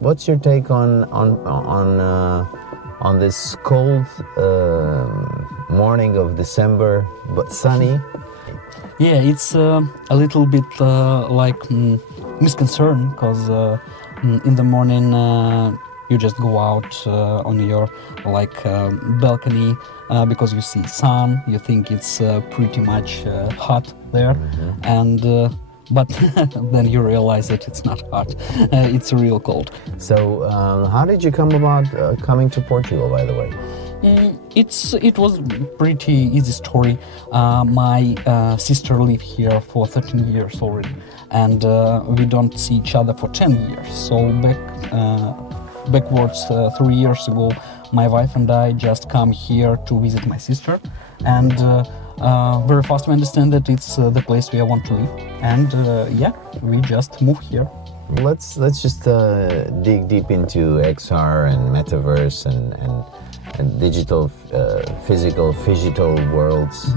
What's your take on this cold morning of December, but sunny? Yeah, it's a little bit misconcern because in the morning you just go out on your balcony because you see sun. You think it's pretty much hot there, and but then you realize that it's not hot. It's real cold. So, how did you come about coming to Portugal, by the way? It was pretty easy story. My sister lived here for 13 years already, and we don't see each other for 10 years. So backwards 3 years ago, my wife and I just come here to visit my sister, and very fast we understand that it's the place we want to live, and we just move here. Let's just dig deep into XR and Metaverse and digital, physical, Phygital worlds.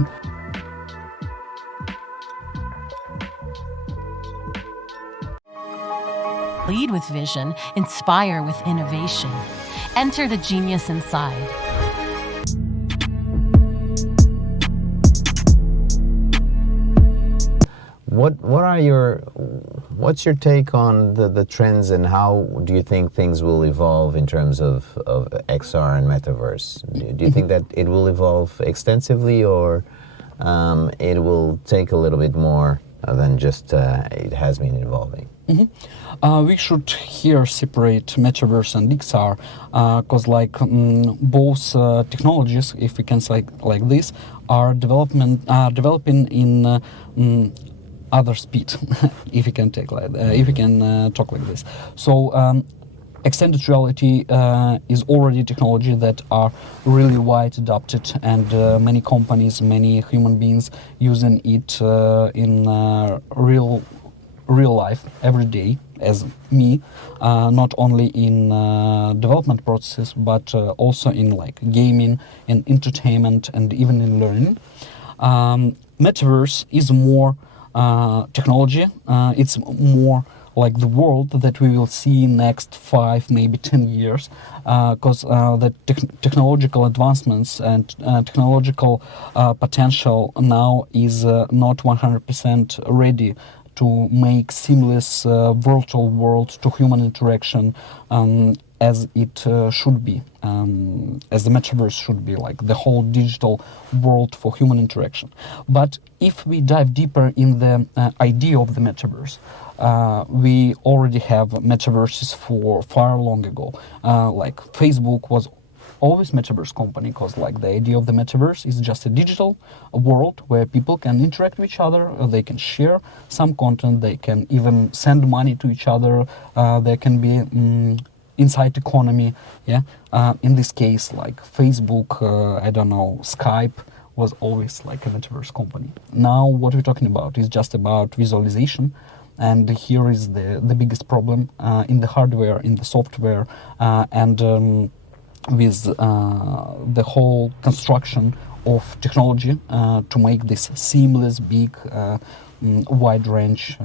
Lead with vision, inspire with innovation. Enter the genius inside. What's your take on the trends, and how do you think things will evolve in terms of XR and Metaverse? Do you think that it will evolve extensively, or it will take a little bit more than just it has been evolving? We should here separate Metaverse and XR because both technologies, if we can say like this, are developing in other speed, if we can talk like this. So extended reality is already technology that are really wide adopted, and many companies, many human beings using it in real life every day, as me, not only in development processes, but also in gaming, in entertainment, and even in learning. Metaverse is more technology. It's more like the world that we will see in next 5, maybe 10 years, because the technological advancements and technological potential now is not 100% ready to make seamless virtual world to human interaction as it should be, as the Metaverse should be, like the whole digital world for human interaction. But if we dive deeper in the idea of the Metaverse, we already have Metaverses for far long ago. Like Facebook was always Metaverse company, because the idea of the Metaverse is just a digital world where people can interact with each other, they can share some content, they can even send money to each other, there can be inside economy. In this case, like Facebook, Skype was always like a Metaverse company. Now what we're talking about is just about visualization, and here is the biggest problem in the hardware, in the software, and with the whole construction of technology to make this seamless, big, wide range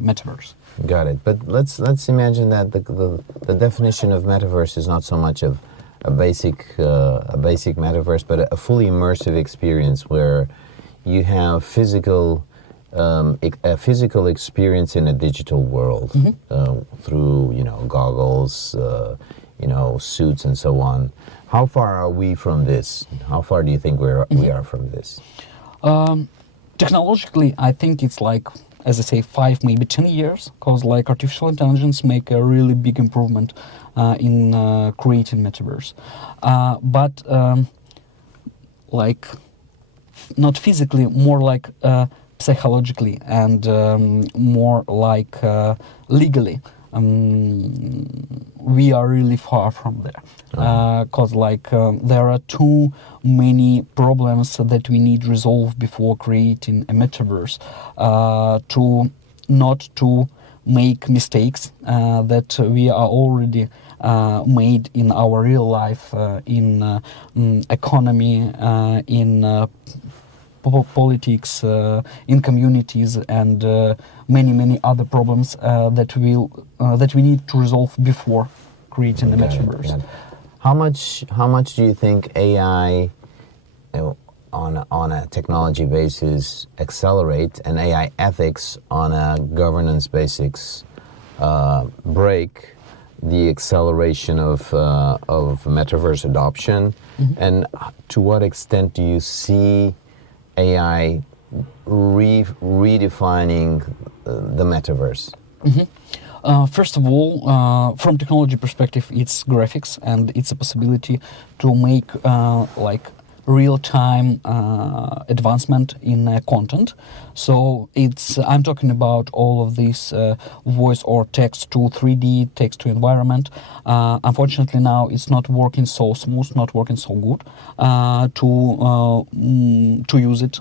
Metaverse. Got it. But let's imagine that the definition of Metaverse is not so much of a basic Metaverse, but a fully immersive experience where you have a physical experience in a digital world through goggles, suits and so on. How far are we from this? How far do you think we are from this? Technologically, I think it's as I say, 5, maybe 10 years, because artificial intelligence make a really big improvement in creating Metaverse. But not physically, more psychologically, and more legally. We are really far from there, because there are too many problems that we need resolve before creating a Metaverse, to make mistakes that we are already made in our real life, in economy, in politics, in communities, and many other problems that we need to resolve before creating the metaverse. Got it. How much do you think AI on a technology basis accelerate, and AI ethics on a governance basis break the acceleration of metaverse adoption? And to what extent do you see AI redefining the metaverse? First of all, from technology perspective, it's graphics, and it's a possibility to make like real-time advancement in content. So I'm talking about all of this voice or text to 3D, text to environment. Unfortunately now it's not working so smooth, not working so good to use it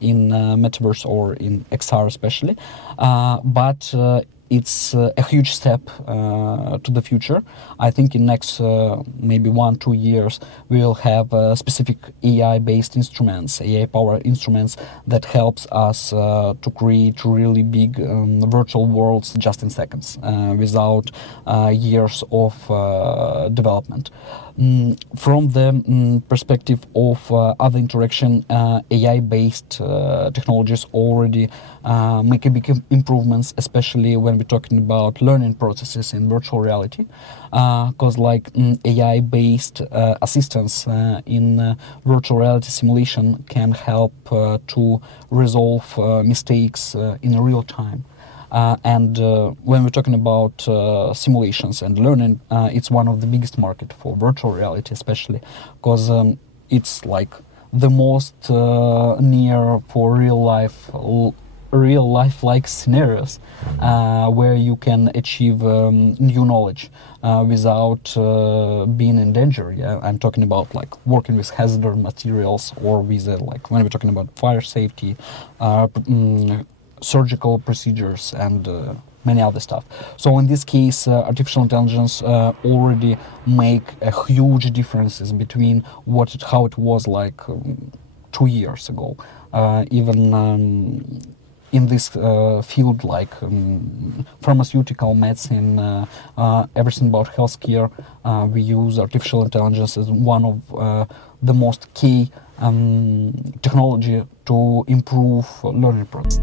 in Metaverse or in XR especially. But it's a huge step to the future. I think in next maybe 1-2 years we will have specific AI-based instruments, AI-powered instruments that helps us to create really big virtual worlds just in seconds without years of development. From the perspective of other interaction, AI-based technologies already make a big improvements, especially when we're talking about learning processes in virtual reality, because like AI-based assistance in virtual reality simulation can help to resolve mistakes in real time. And when we're talking about simulations and learning, it's one of the biggest market for virtual reality, especially because it's like the most near for real life like scenarios where you can achieve new knowledge without being in danger. Yeah, I'm talking about like working with hazardous materials, or with like when we're talking about fire safety, surgical procedures, and many other stuff. So in this case, artificial intelligence already make a huge differences between how it was like 2 years ago. Even in this field like pharmaceutical medicine, everything about healthcare, we use artificial intelligence as one of the most key technology to improve learning process.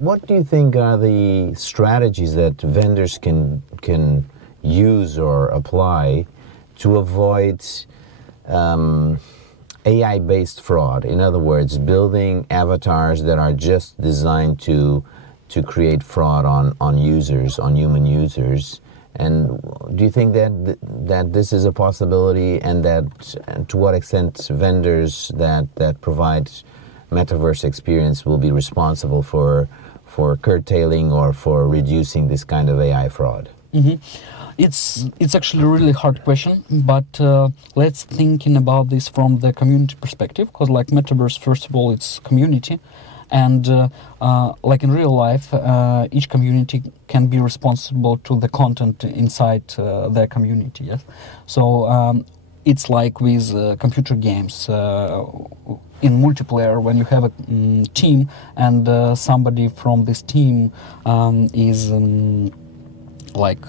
What do you think are the strategies that vendors can use or apply to avoid AI-based fraud? In other words, building avatars that are just designed to create fraud on users, on human users. And do you think that this is a possibility, and to what extent vendors that provide metaverse experience will be responsible for curtailing or for reducing this kind of AI fraud? It's actually a really hard question, but let's thinking about this from the community perspective, because like Metaverse, first of all, it's community, and like in real life, each community can be responsible to the content inside their community. Yes, so it's like with computer games. In multiplayer, when you have a team and somebody from this team is like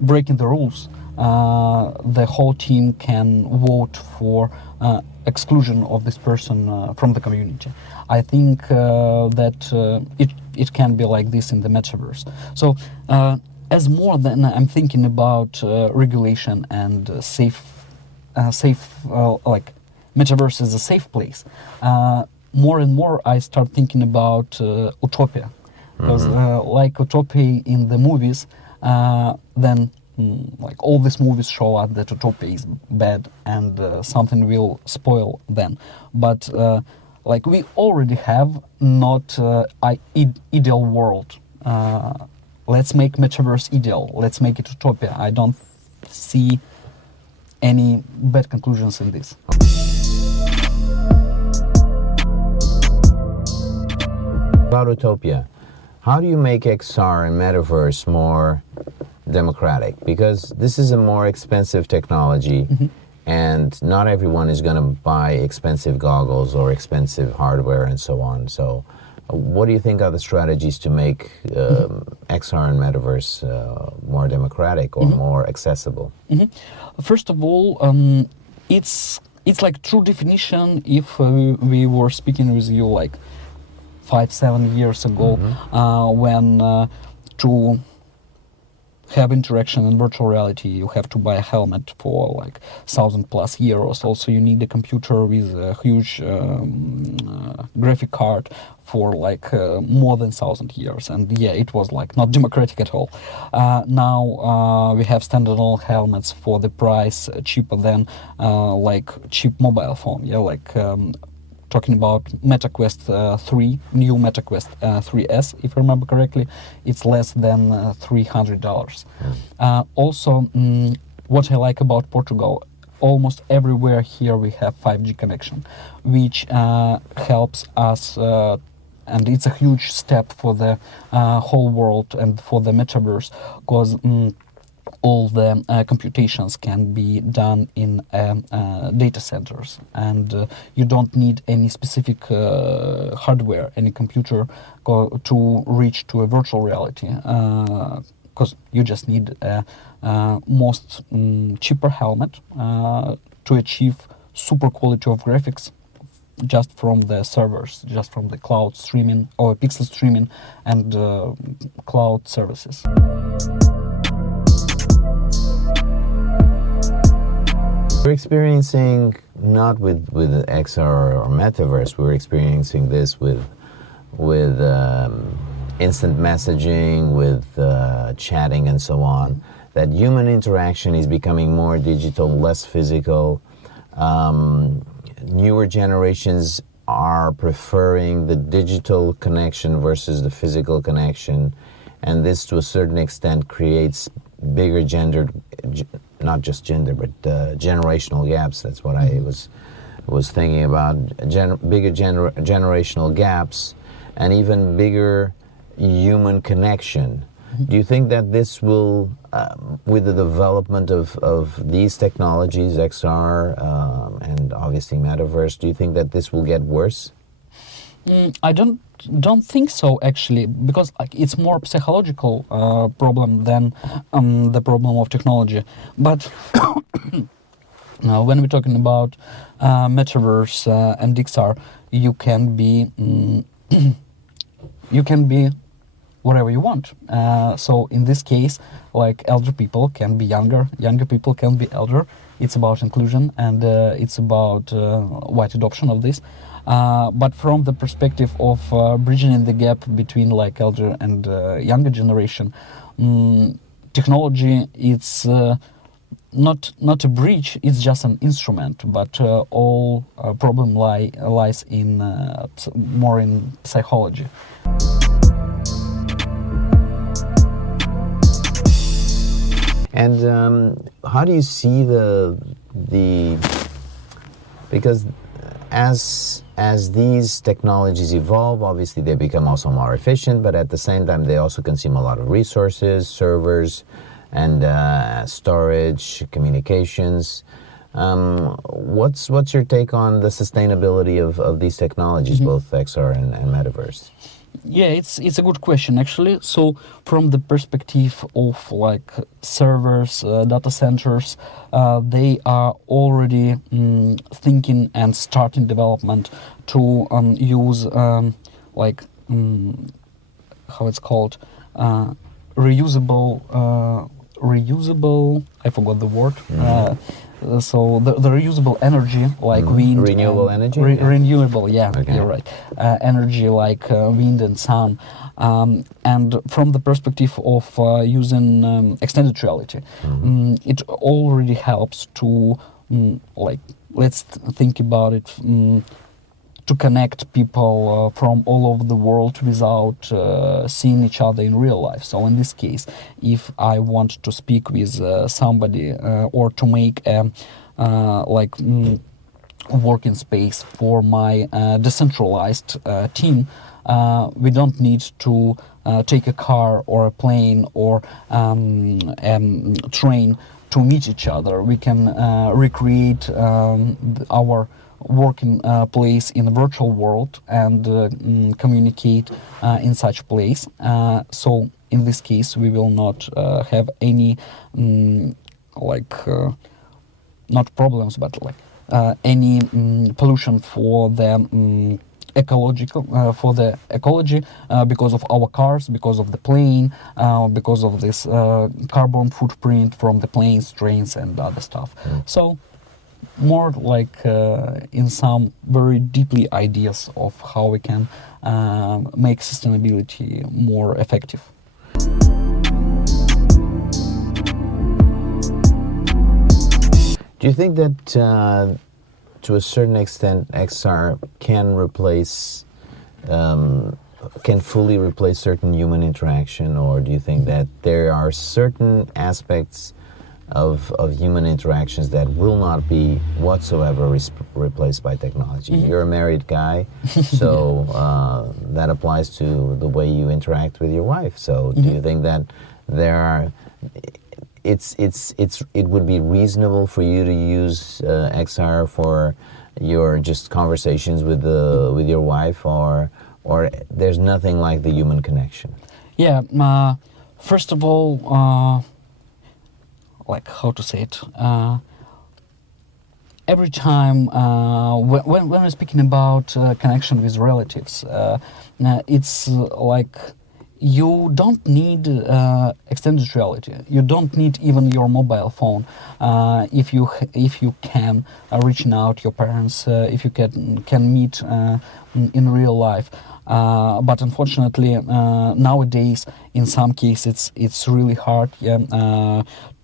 breaking the rules, the whole team can vote for exclusion of this person from the community. I think that it can be like this in the metaverse. So as more than I'm thinking about regulation and safe like metaverse is a safe place, more and more I start thinking about utopia, because like utopia in the movies, then like all these movies show us that utopia is bad and something will spoil then. But like we already have not ideal world. Let's make metaverse ideal. Let's make it utopia. I don't see any bad conclusions in this. About utopia, how do you make XR and metaverse more democratic? Because this is a more expensive technology, and not everyone is going to buy expensive goggles or expensive hardware and so on. So what do you think are the strategies to make XR and Metaverse more democratic or more accessible? First of all, it's like true definition. If we were speaking with you like 5-7 years ago, when to have interaction in virtual reality, you have to buy a helmet for like 1,000+ euros. Also, you need a computer with a huge graphic card for like more than 1,000 years. And yeah, it was like not democratic at all. Now we have standalone helmets for the price cheaper than like cheap mobile phone. Yeah, like talking about MetaQuest 3, new MetaQuest 3S, if I remember correctly, it's less than $300. Also, what I like about Portugal, almost everywhere here we have 5G connection, which helps us, and it's a huge step for the whole world and for the metaverse, because all the computations can be done in data centers, and you don't need any specific hardware, any computer to reach to a virtual reality, because you just need a most cheaper helmet to achieve super quality of graphics just from the servers, just from the cloud streaming or pixel streaming and cloud services. We're experiencing, not with XR or Metaverse, we're experiencing this with instant messaging, with chatting and so on, that human interaction is becoming more digital, less physical. Newer generations are preferring the digital connection versus the physical connection, and this to a certain extent creates bigger not just gender, but generational gaps. That's what I was thinking about. Bigger generational gaps, and even bigger human connection. Do you think that this will, with the development of these technologies, XR and obviously Metaverse, do you think that this will get worse? I don't think so, actually, because it's more psychological problem than the problem of technology. But when we're talking about Metaverse and XR, you can be whatever you want. So in this case, like elder people can be younger people can be elder. It's about inclusion, and it's about wide adoption of this. But from the perspective of bridging the gap between like elder and younger generation, technology, it's not a bridge, it's just an instrument, but all problem lies in more in psychology. And how do you see because as these technologies evolve, obviously they become also more efficient, but at the same time they also consume a lot of resources, servers, and storage, communications. What's your take on the sustainability of these technologies, both XR and Metaverse? Yeah, it's a good question, actually. So from the perspective of like servers, data centers, they are already thinking and starting development to use like how it's called, reusable, I forgot the word. So the reusable energy, like wind, renewable energy, renewable, yeah, okay. You're right. Energy like wind and sun, and from the perspective of using extended reality, it already helps to like, let's think about it. To connect people from all over the world without seeing each other in real life. So in this case, if I want to speak with somebody or to make a working space for my decentralized team, we don't need to take a car or a plane or train to meet each other. We can recreate our working place in a virtual world and communicate in such place. So in this case, we will not have any not problems, but any pollution for the ecology because of our cars, because of the plane, because of this carbon footprint from the planes, trains, and other stuff. So more in some very deeply ideas of how we can make sustainability more effective. Do you think that to a certain extent XR can fully replace certain human interaction, or do you think that there are certain aspects of human interactions that will not be whatsoever replaced by technology? Mm-hmm. You're a married guy, so that applies to the way you interact with your wife. So do you think that there are it would be reasonable for you to use XR for your just conversations with your wife, or there's nothing like the human connection? Yeah. First of all, how to say it? Every time when we're speaking about connection with relatives, it's like you don't need extended reality. You don't need even your mobile phone if you can reach out your parents, if you can meet in real life. But unfortunately, nowadays, in some cases, it's really hard. Yeah,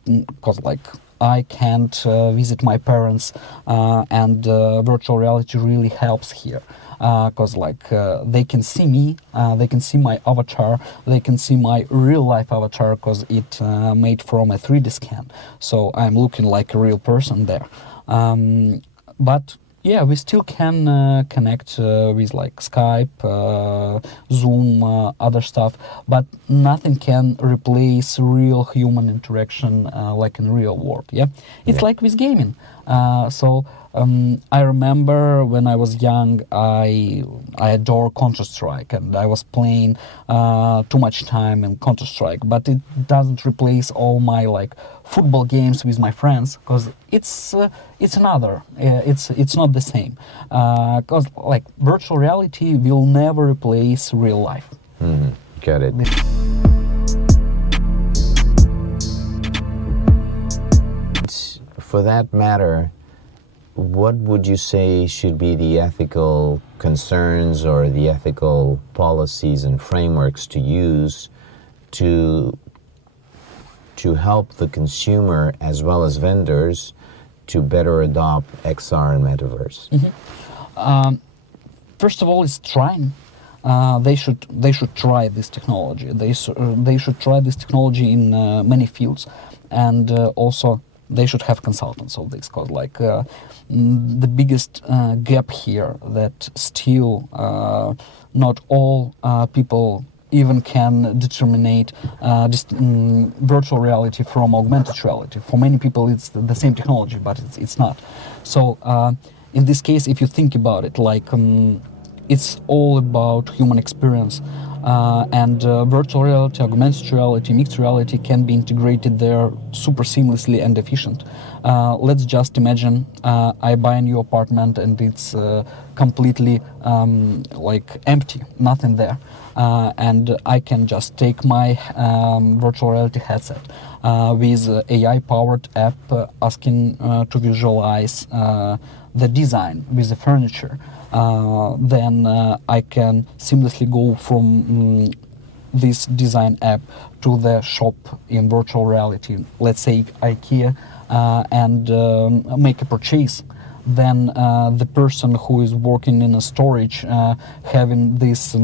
because I can't visit my parents, and virtual reality really helps here. Because they can see me, they can see my avatar, they can see my real life avatar, because it made from a 3D scan, so I'm looking like a real person there. But yeah, we still can connect with Skype, Zoom, other stuff, but nothing can replace real human interaction like in real world. Yeah, it's like with gaming. I remember when I was young, I adore Counter-Strike, and I was playing too much time in Counter-Strike, but it doesn't replace all my football games with my friends, because it's another. It's not the same, because virtual reality will never replace real life. Got it. For that matter, what would you say should be the ethical concerns or the ethical policies and frameworks to use to help the consumer as well as vendors to better adopt XR and Metaverse? First of all, it's trying. They should try this technology. They should try this technology in many fields, and also they should have consultants of this, because the biggest gap here that still not all people even can determinate virtual reality from augmented reality. For many people it's the same technology, but it's not. So in this case, if you think about it, it's all about human experience, and virtual reality, augmented reality, mixed reality can be integrated there super seamlessly and efficient. Let's just imagine I buy a new apartment and it's completely empty, nothing there, and I can just take my virtual reality headset with AI-powered app asking to visualize the design with the furniture. Then I can seamlessly go from this design app to the shop in virtual reality, let's say IKEA, and make a purchase. Then the person who is working in a storage having these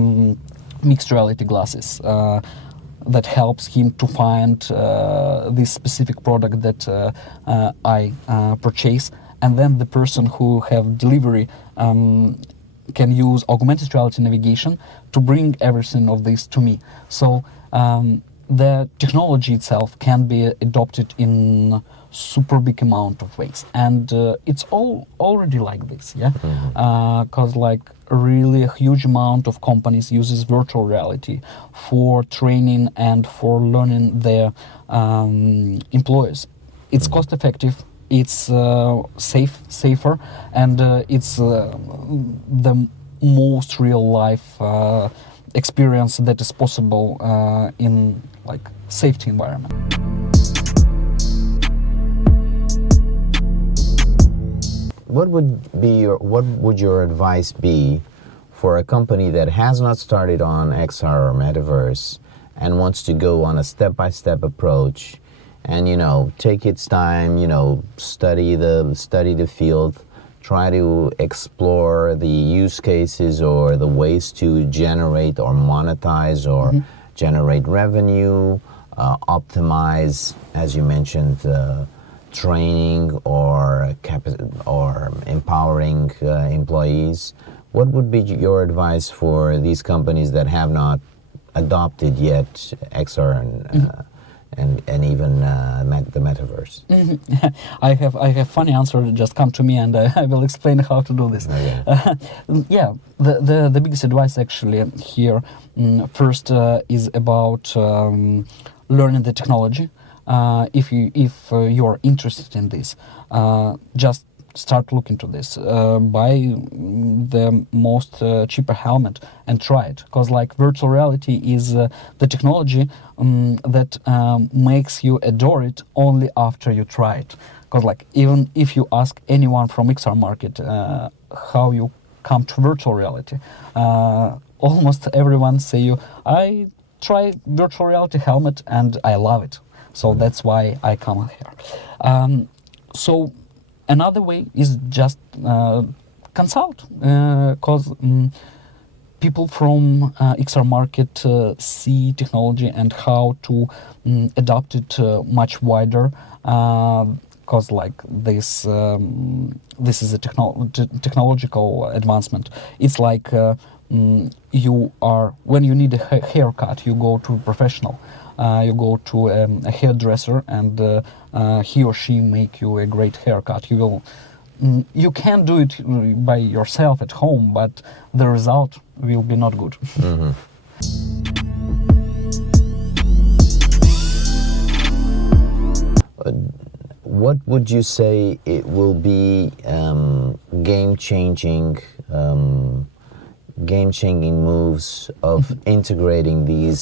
mixed reality glasses that helps him to find this specific product that I purchase. And then the person who have delivery can use augmented reality navigation to bring everything of this to me. So the technology itself can be adopted in super big amount of ways, and it's all already like this, yeah. Because like really a huge amount of companies uses virtual reality for training and for learning their employees. It's cost effective. It's safer, and it's the most real life experience that is possible in like safety environment. What would your advice be for a company that has not started on XR or Metaverse and wants to go on a step-by-step approach and take its time, study the field, try to explore the use cases or the ways to generate or monetize or generate revenue, optimize, as you mentioned, training or empowering employees. What would be your advice for these companies that have not adopted yet XR and even the Metaverse? I have funny answer that just come to me, and I will explain how to do this. Okay. Yeah, the biggest advice actually here first is about learning the technology. If you're interested in this, just start looking to this. Buy the most cheaper helmet and try it, because like virtual reality is the technology that makes you adore it only after you try it. Because like even if you ask anyone from XR market how you come to virtual reality, almost everyone say you, I try virtual reality helmet and I love it. So that's why I come here. So another way is just consult, because people from XR market see technology and how to adopt it much wider. Because like this is a technological advancement. It's like you are, when you need a haircut, you go to a professional. You go to a hairdresser, and he or she make you a great haircut. You can do it by yourself at home, but the result will be not good. What would you say it will be game-changing moves of integrating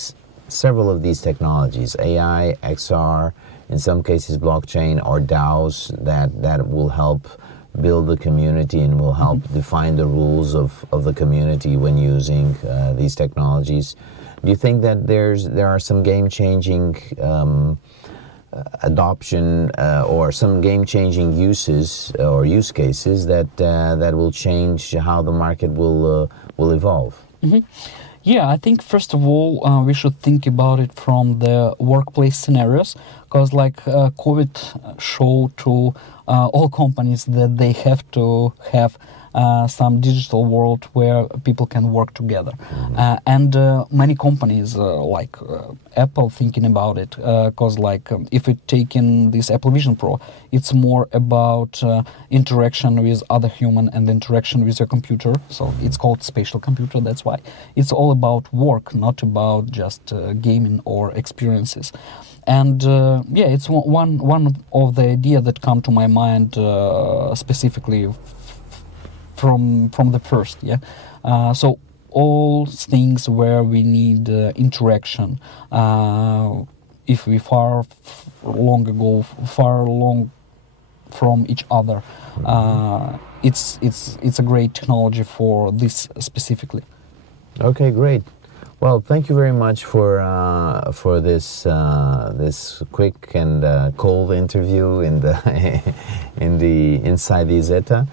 several of these technologies, AI, XR, in some cases blockchain or DAOs that will help build the community and will help define the rules of the community when using these technologies? Do you think that there are some game-changing adoption or some game-changing uses or use cases that will change how the market will evolve? Yeah, I think first of all we should think about it from the workplace scenarios, because like COVID showed to all companies that they have to have some digital world where people can work together. And many companies like Apple thinking about it, because like if we take in this Apple Vision Pro, it's more about interaction with other human and interaction with your computer. So it's called spatial computer, that's why. It's all about work, not about just gaming or experiences. And yeah, it's one of the idea that come to my mind specifically from the first, yeah. So all things where we need interaction. If we far from each other, it's a great technology for this specifically. Okay, great. Well, thank you very much for this quick and cold interview in the Inside the Zeta.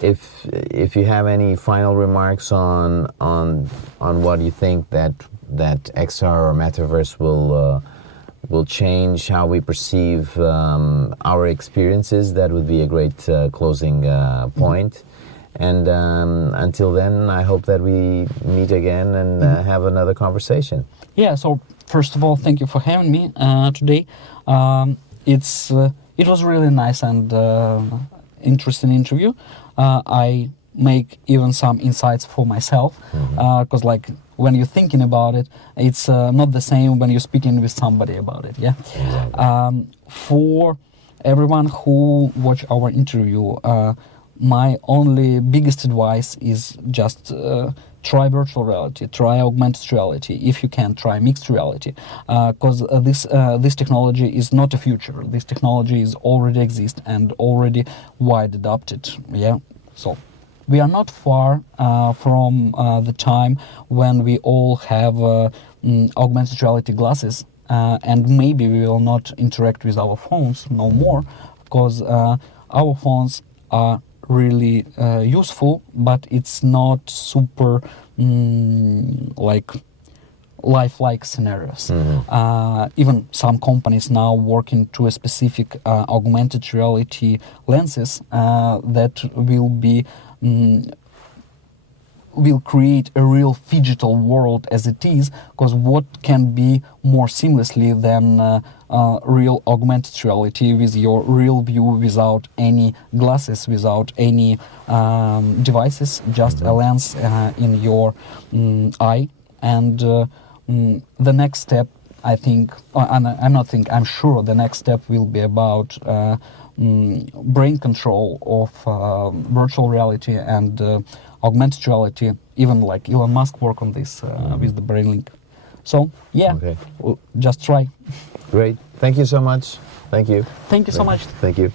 If you have any final remarks on what you think that XR or Metaverse will change how we perceive our experiences, that would be a great closing point. And until then, I hope that we meet again and have another conversation. Yeah, so first of all, thank you for having me today. It was really nice and interesting interview. I make even some insights for myself, because like when you're thinking about it, it's not the same when you're speaking with somebody about it. Yeah. Exactly. For everyone who watch our interview, my only biggest advice is just try virtual reality, try augmented reality. If you can, try mixed reality, because this technology is not a future. This technology is already exist and already wide adopted. Yeah, so we are not far from the time when we all have augmented reality glasses, and maybe we will not interact with our phones no more, because our phones are really useful, but it's not super like lifelike scenarios. Even some companies now working to a specific augmented reality lenses that will create a real Phygital world as it is, because what can be more seamlessly than real augmented reality with your real view without any glasses, without any devices, just a lens in your eye. And the next step, I think, I'm sure the next step will be about brain control of virtual reality and augmented reality. Even like Elon Musk work on this with the brain link. So yeah, Okay. just try. Great. Thank you so much. Thank you. Thank you so much. Thank you.